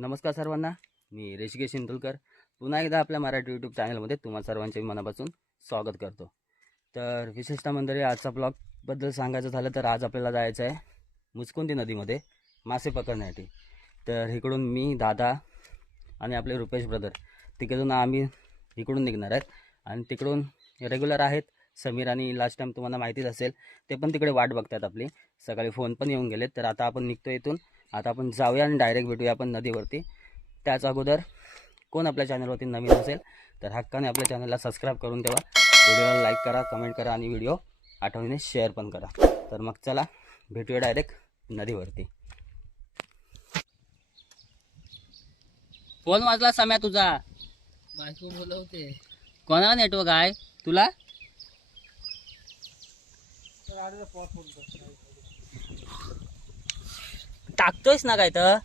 नमस्कार सर्वांना, मी ऋषिकेश इंदुलकर पुन्हा एकदा आपल्या मराठी यूट्यूब चॅनलमध्ये तुम्हा सर्वांचे मनापासून स्वागत करतो. तर विशेषतः मंडळी, आजचा ब्लॉगबद्दल सांगायचं झालं तर आज आपल्याला जायचं आहे मुचकुंदी नदीमध्ये मासे पकडण्यासाठी. तर इकडून मी, दादा आणि आपले रुपेश ब्रदर तिकडून आम्ही इकडून निघणार आहेत. आणि तिकडून रेग्युलर आहेत समीर आणि लास्ट टाईम तुम्हाला माहितीच असेल, ते पण तिकडे वाट बघतात आपली. सकाळी फोन पण येऊन गेलेत. तर आता आपण निघतो इथून. आता आपण जाऊया आणि डायरेक्ट भेटूया आपण नदीवरती. त्याच अगोदर कोण आपल्या चॅनलवरती नवीन असेल तर हक्काने आपल्या चॅनलला सबस्क्राईब करून ठेवा, व्हिडिओला लाईक करा, कमेंट करा आणि व्हिडिओ आठवणीने शेअर पण करा. तर मग चला भेटूया डायरेक्ट नदीवरती. फोन वाजला सम्या तुझा? बायको बोलवते. कोणाला नेटवर्क आहे तुला? टाकतोयस ना काय तर?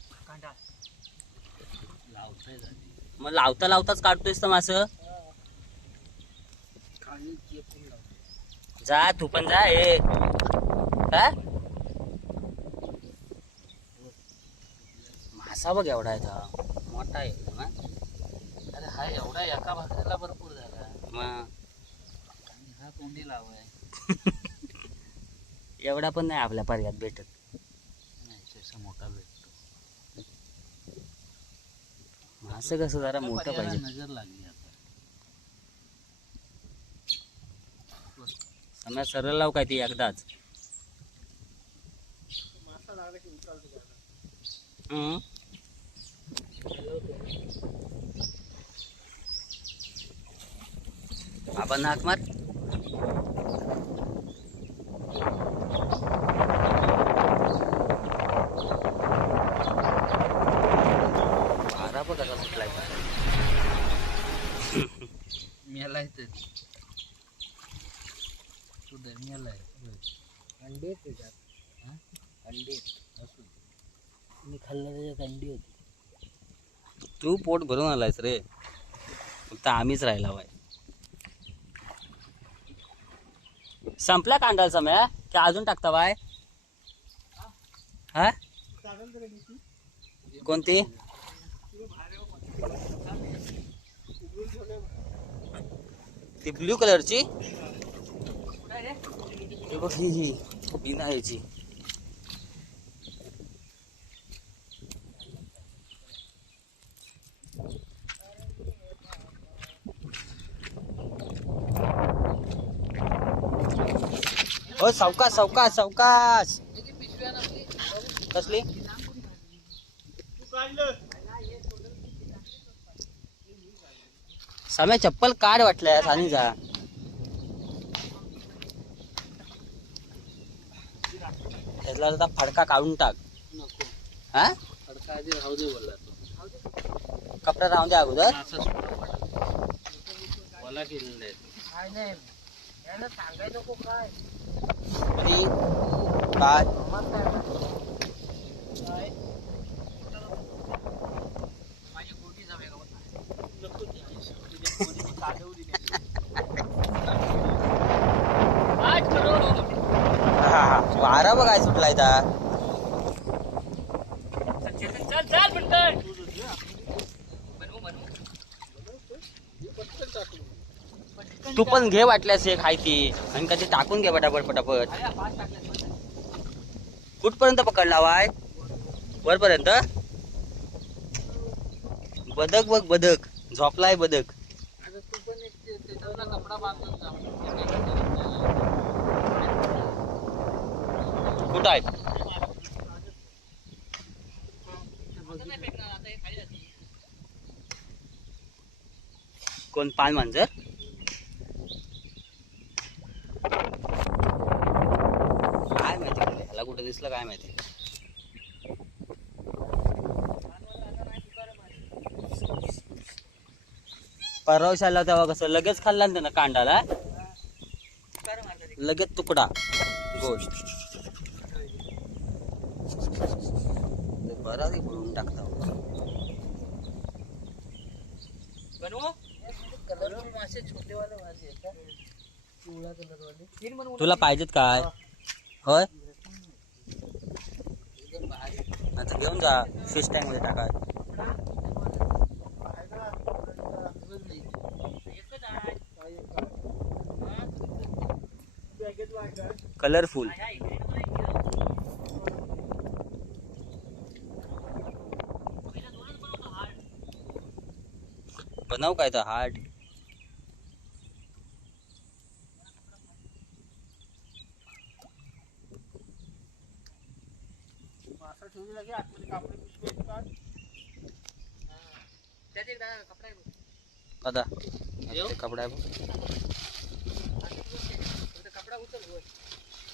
मग लावता लावताच काढतोयस तर मासं. जा तू पण जा. हे काय मासा बघ एवढा आहे, मोठा आहे ना. अरे हा एवढा एका भाकरीला भरपूर झाला. मग आणि हा तोंडी लावाय. एवढा पण नाही आपल्या पर्यात भेटत. नाही तसा मोठा भेटतो. असं कसं जरा मोठं पाहिजे. नजर लागली आता. समजा सरळ लाव काय ती एकदाच. आपण हाक मार. मारा बघ कसा सुटलाय. मेलाय तर तू मेलाय. अंडे त्याच्यात अंडे असू. मी खाल्लं त्याच्यात अंडी होती. तू पोट भरून आलायस रे, फक्त आम्हीच राहिला बाय. संपला कांडाल सम्या की अजून टाकता बाय? हा कोणती? ती ब्ल्यू कलरची बघ, ही बिना ह्याची. हो सावकाश सावकाश सावकाश. कसली? सम्या चप्पल काढ वाटल्यास आणि जा. त्यातला आता फडका काढून टाक. नको. हा फडका आधी राहू दे बोलला तो. कपडा राहून द्या अगोदर. मला केलेलं आहे. काय नाही याला सांगाय नको. काय काय माझी गोटी जावे वारा बघाय सुटलाय ता. चल चल म्हणतोय. तू पण घे वाटल्यास एक हाय ती आणि कधी टाकून घे पटापट पटापट. कुठपर्यंत पकडला वाय? वरपर्यंत. बदक बघ, बदक झोपलाय बदक. तू पण त्याच्यावर कपडा बांधून जा. कुठं आहे? कोण? पान मांजर? काय माहिती कुठे ह्याला, कुठे दिसलं काय माहिती. परवा आला तेव्हा कसं लगेच खाल्ला ना त्यानं कांडाला. लगेच तुकडा गोल. बरा बोलून टाकता. कलरफुल मासे छोटेवाले मासे आहेत का? पिवळा कलर वाले. तुला पाहिजेत काय? होय आता घेऊन जा फिश टँक मध्ये टाका. कलरफुल. बनव काय तर हार्ड. मासा ठेवलेला घे आतमध्ये कापडी पिशवी आहे काढ. त्यात एक कपडा आहे बघ. कदा ते कपडा आहे बघ. कपडा उचल वर.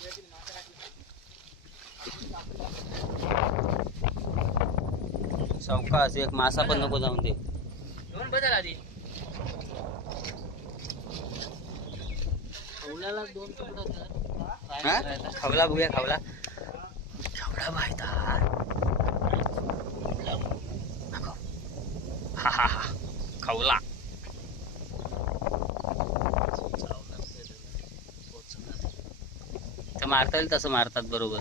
यातील मासा टाकला. सावकाश एक मासा पण नको जाऊन दे. दोन बदल आधी. खवल्याला दोन कपडा होता. खवला बघूया खवला. खवला माहित हा हा हा खवला. तर मारता येईल तसं मारतात बरोबर.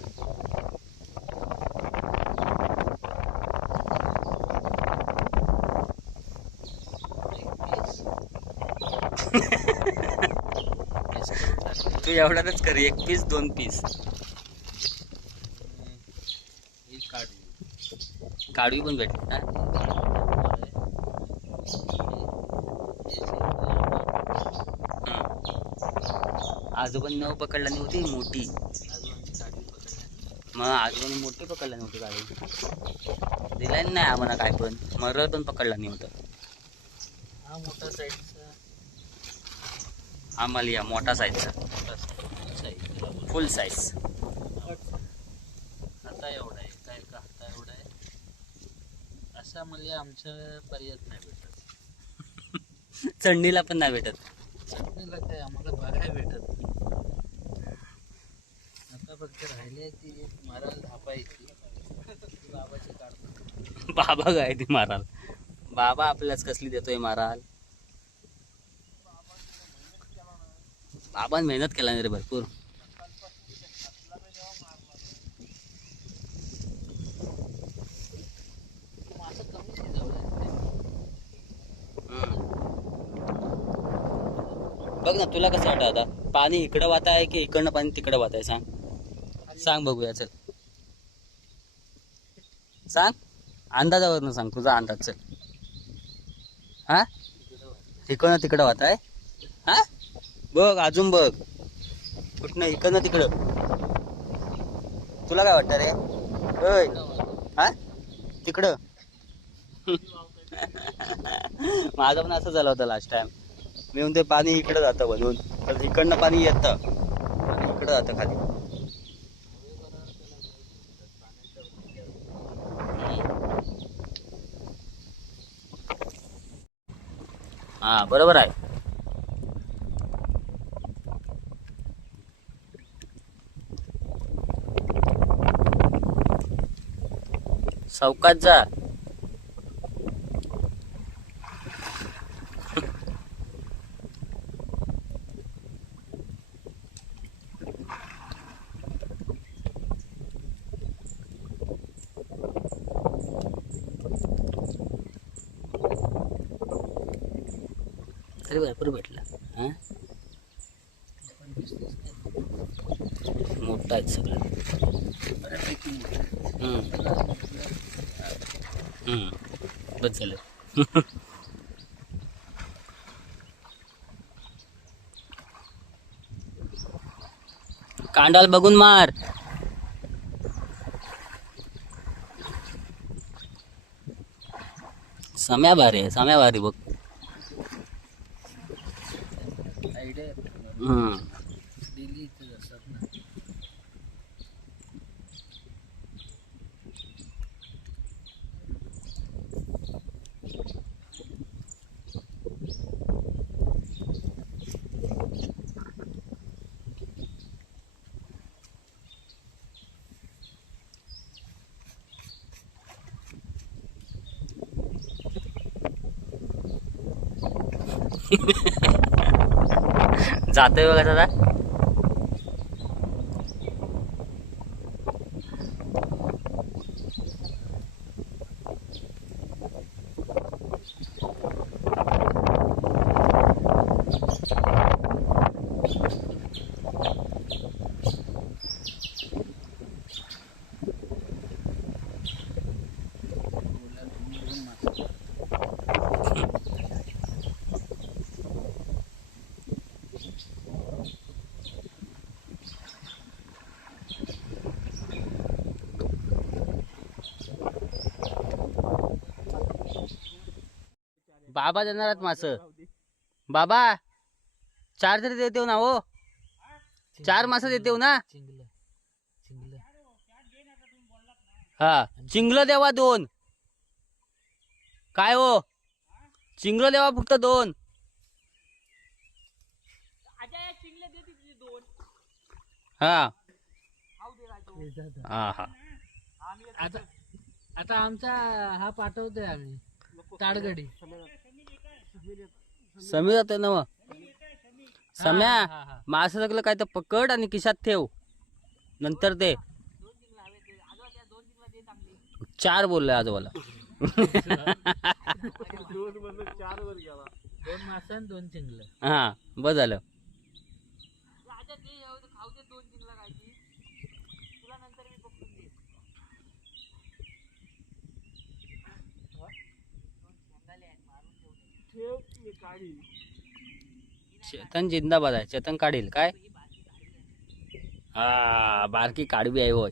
तू एवढ्यातच कर. 1 पीस 2 पीस काढवी पण भेटली ना. आजोबांनी नऊ पकडला नव्हती मोठी. मग आजोबांनी मोठी पकडला नव्हती काढवी. दिलाय नाही आम्हाला काय पण. मरल पण पकडला नाही होतं. हा मोठा साईजचा. आम्हाला या मोठा साईजचा फुल साईज. आता एवढा आहे काय का आता एवढा आहे. असा मला आमच्या पर्यात नाही भेटत. चढणीला पण नाही भेटत. चटणीला काय आम्हाला बघायला भेटत नाही. आता फक्त राहिले ती मारायला धापायची. बाबाची काढतो. बाबा काय ती माराल. बाबा आपल्याच कसली देतोय माराल. बाबान मेहनत केला नाही रे भरपूर. मासा कमी शिजवलाय. बघ ना तुला कसं वाटतं आता. पाणी इकडं वाहत आहे की इकडनं पाणी तिकडं वाहत आहे. सांग बघूया. चल सांग. अंदाजावरनं सांग तुझा अंदाज. चल हा इकडनं तिकडं वाहत आहे. हा बघ अजून बघ. कुठनं इकडनं तिकडं. तुला काय वाटतं रे. होय हा तिकडं. माझं पण असं झालं होतं लास्ट टाइम. मी म्हणते पाणी इकडं जातं म्हणून. तर इकडनं पाणी येतं आणि इकडं जातं खाली. हा बरोबर आहे. सावकाश जा. तरी भरपूर भेटला. हा मोठा आहे सगळं. बस झालं. कांडाल बघून मार. सम्या भारी आहे. सम्या भारी बघ. डेली इथे असतात ना. जातोय बघा दादा. दोन मासे. बाबा देणार आहेत मास. बाबा 4 तरी देते ना हो. 4 मास देते ना. चिंगलं चिंगलं. हा चिंगलं देवा 2. काय हो चिंगलं देवा फक्त 2. हा हा हा. आता आता आमचा हा पाठवतोय आम्ही ताडगडी. समी जाते ना मग. सम्या हा, हा. मास सगळं काय तर पकड आणि खिशात ठेव. नंतर ते 4 बोलले आजोबाला. 2 मासे आणि 2 चिंगलं. हा बस झालं. चेतन जिंदाबाद आहे. चेतन काढील काय. हा बारकी काढवी आहे होय.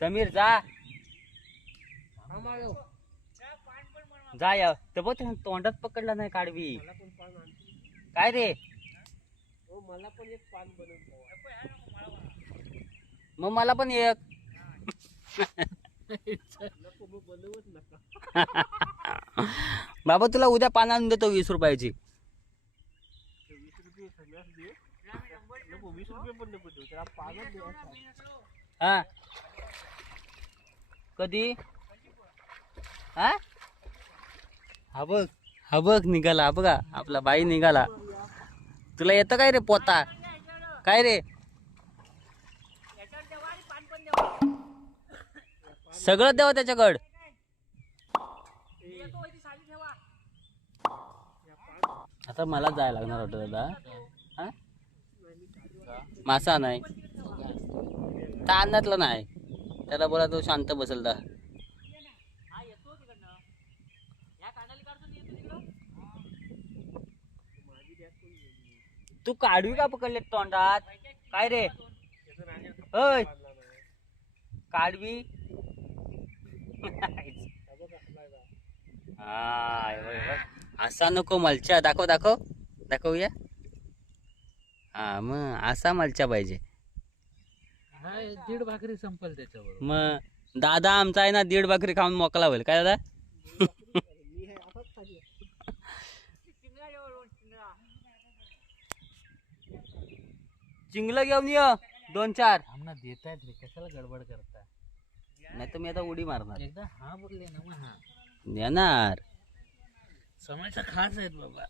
समीर जा जा या. तर बघ तोंडात पकडला नाही काढवी. काय रे मग मला पण एक. बाबा तुला उद्या पान आणून देतो 20 रुपयाची. हा कधी हा हा बघ निघाला. हा बघा आपला बाई निघाला. तुला येतं काय रे पोता. काय रे सगळं देवा त्याच्याकड. आता मला जायला लागणार वाटतं दादा. हा मासा नाही तर आणतला नाही. त्याला बोला तो शांत बसेल दा. तू काढवी का पकडले तोंडात. काय रे होय काढवी. हा असा नको मलच्या. दाखव दाखव दाखवूया. हा मग असा मलच्या पाहिजे. हा 1.5 भाकरी संपल त्याच्याबरोबर. मग दादा आमचा आहे ना 1.5 भाकरी खाऊन मोकला होईल. काय दादा. चिंगलं घेऊन ये 2-4. आम्हाला देतायत रे, कशाला गडबड करता. नाही तर मी आता उडी मारणार. एकदा हा बोलले ना मग हा देणार. समयचा खास आहेत बाबा.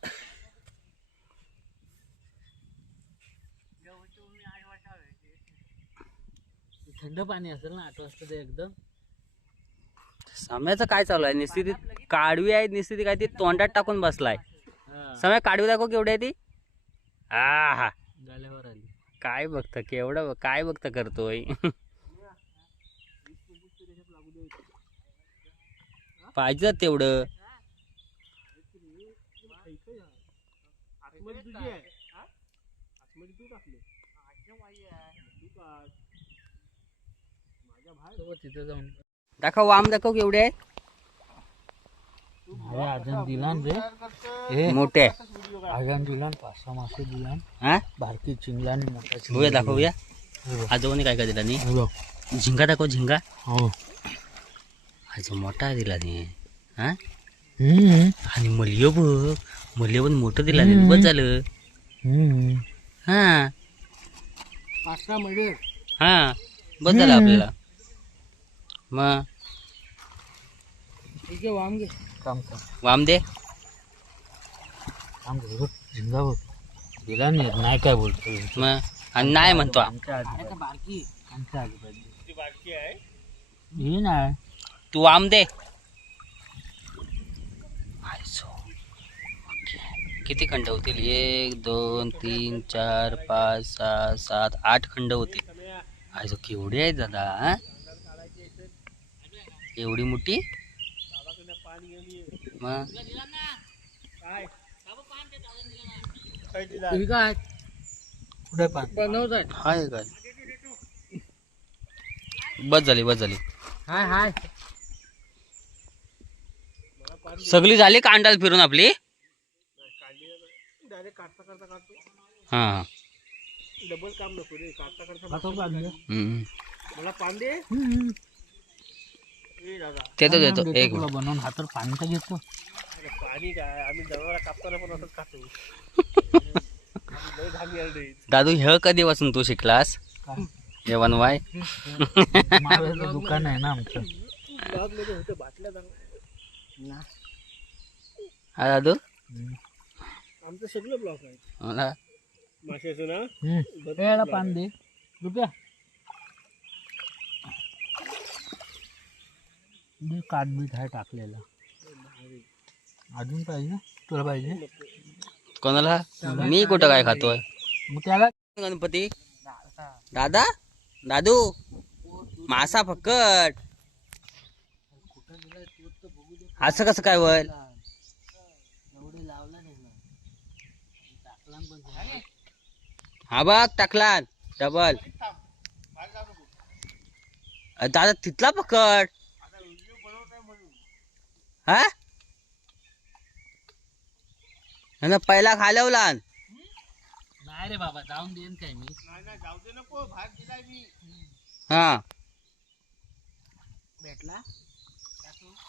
थंड पाणी असेल ना 8 वाजता ते एकदम. सम्याचं काय चालू आहे. निस्थिती काढवी आहे. निस्थिती काय ती तोंडात टाकून बसलाय. सम्या काढवी दाखव केवढी आहे ती. हा गाल्यावर आली. काय बघतं केवढं काय बघतं करतोय. पाहिजे तेवढं. तिथे जाऊन दाखव वाम दाखव केवढे आहे. अजून दिला रे मोठे अजून दिला 5-6 मासे दिला. हा बारकी चिंगला आणि मोठा बघूया दाखवूया. आजोबाने काय काय दिला नाही. झिंगा दाखव झिंगा. हो आज मोठा दिला नाही. हा आणि मलियो बघ. मलियो पण मोठं दिला नाही. बस झालं. हा 5-6 मध्ये हा बस झालं आपल्याला. मग ठीक आहे वाम घे. काम कर वाम दे. काम कर झिंगा बघ दिला नाही काय बोलतो. मग आणि नाही म्हणतो. बारकी आमच्या आजूबाजू बारकी आहे ही नाही. तू वाम दे. किती खंड होतील? 1 2 3 4 5 6 7 8 खंड होतील. आज केवढी आहेत दादा हा? एवढी मोठी मग काय कुठे बनवत हाय काय बस झाली हाय हाय सगळी झाली कांडाल फिरून आपली. हा डबल काम नको रे काढता करता मला पान दे ए दादा देतो एक तुला बनवून हातात पाणी तर घेतो. अरे पाणी काय आम्ही जनावरा कापताना पण असंच खातो. आम्ही लय घामी आले दादू हे कधीपासून तू शिकलास काय? हे बनवाय? माळ्याचं दुकान आहे ना आमचं. ब्लॉग मध्ये होते बाटल्या चांगल्या हा दादू आमचं सगळं ब्लॉग आहे मला माशाचं ना याला पान दे रुपया काटबीट आहे टाकलेला. अजून पाहिजे तुला पाहिजे कोणाला? मी कुठं काय खातोय? मग त्याला गणपती दादा दादू मासा फकट असं कसं काय वय? हा बघ टाकला डबल. दादा तिथला पकड हा ना पहिला खालवला. नाही रे बाबा जाऊन देईन काय मी. जाऊ दे नको भाग दिलाय मी. हा भेटला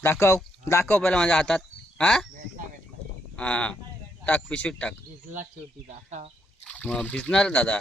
दाखव पहिला माझ्या हातात. हा हा टाक पिशवीत टाक. भिजला शेवटी दाखा. मग भिजणार दादा.